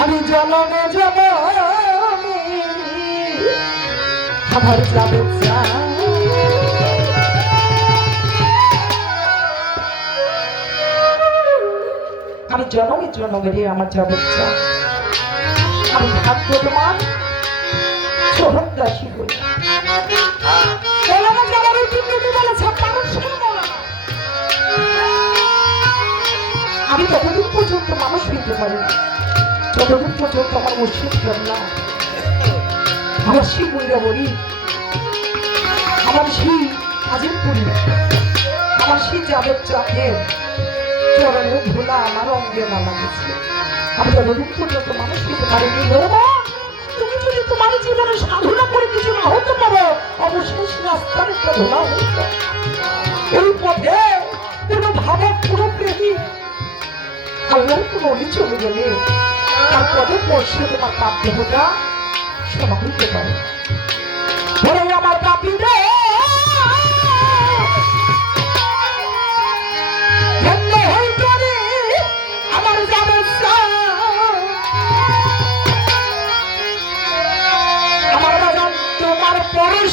আমি জনমে জনমে আবার যাবে আমি জনমে জনমে রে, আমার যাবে আমি ভাগ্যবান চরণ দাসী হই না। আমি ততদিন পর্যন্ত মানুষ হইতে পারি যতদিন পর্যন্ত আমার মুর্শিদ না আমার সেই বলি আমার সেই কাজের পরি আমার সেই যাদের চাপের চরণে ভোলা আমার অঙ্গে না লাগেছে আমি যতদিন পর্যন্ত মানুষ হইতে পারিনি তুমি যদি তোমার জীবনে সাধনা করে কিছু না হতে পারো অবশেষ রাস্তার একটা ধোলা হইতে এই পথে কোনো ভাবক কোনো প্রেমী আল্লাহর কোনো অলি চলে গেলে তার পদে পড়ছে তোমার পাপ দেহটা সভা হইতে পারে। বলে আমার পাপি রে আমার পরশ